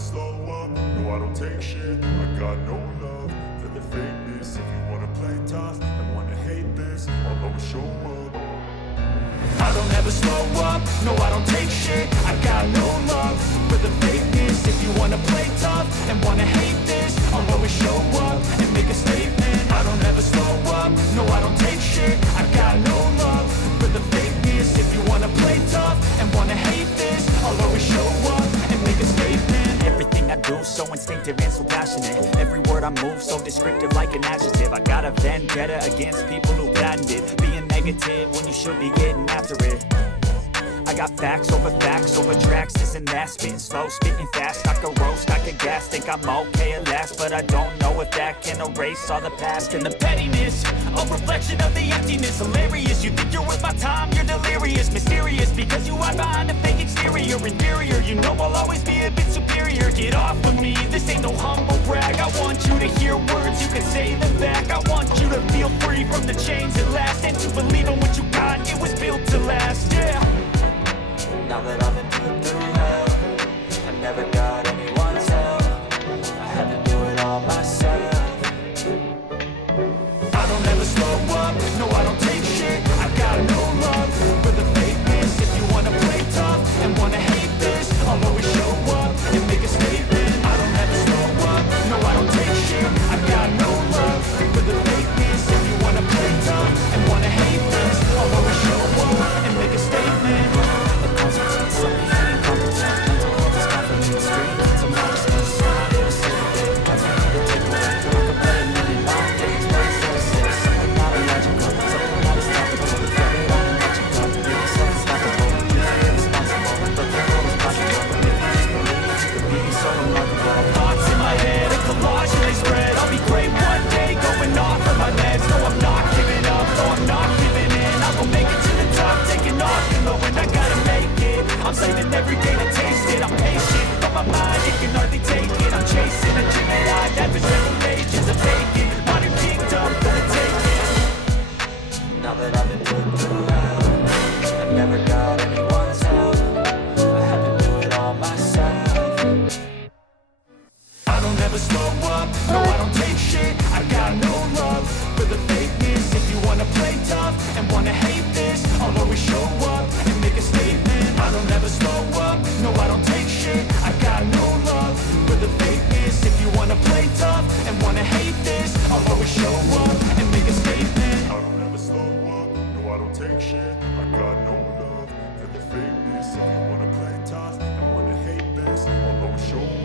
slow up, no I don't take shit. I got no love for the fakeness. If you wanna play tough and wanna hate this, I'll always show up. I don't ever slow up, no I don't take shit. I got no love for the fakeness. If you wanna play tough and wanna hate this, I'll always show up and make a statement. I don't ever slow up, no I don't take shit. I got no love for the fakeness. If you wanna play tough and wanna hate this, I'll always show up and make a statement. Everything I do so instinctive and so passionate. Every word I move so descriptive like an adjective. I got a vendetta against people who patented being negative when you should be getting after it. I got facts over tracks, this and that. Spitting slow, spitting fast, I could roast, I could gas. Think I'm okay at last, but I don't know if that can erase all the past. And the pettiness, a reflection of the emptiness. Hilarious, you think you're worth my time, you're delirious. Mysterious, because you hide behind a fake exterior. Inferior, you know I'll always be a bit superior. Get off of me, this ain't no humble brag. I want you to hear words, you can say them back. I want you to feel free from the chains at last, and to believe in what you got, it was built to last, yeah. Now that I've been put through hell, I never got anyone's help. I had to do it all myself. I don't ever slow up, no I don't take shit. I got no love for the fakeness. If you wanna play tough and wanna hate this, I'll always show up and make a statement. I don't ever slow up, no I don't take shit. I got no love for the fakeness. If you wanna play tough and wanna hate this, I'll always show up and make a statement. I'm saving every day to taste it. I'm patient, but my mind, it can hardly take it. I'm chasing a dream that I've had for several ages. I'm vacant, modern kingdom for the taking. Now that I've been put through hell, I never got anyone's help. I had to do it all myself. I don't ever slow up, no I don't take shit. I got no love for the fakeness. If you wanna play tough and wanna hate this, I'll always show up and make a statement. I don't ever slow up, no I don't take shit. I got no love for the fakeness. If you wanna play tough and wanna hate this, I'll always show up and make a statement. I don't ever slow up, no I don't take shit. I got no love for the fakeness. If you wanna play tough and wanna hate this, I'll always show up.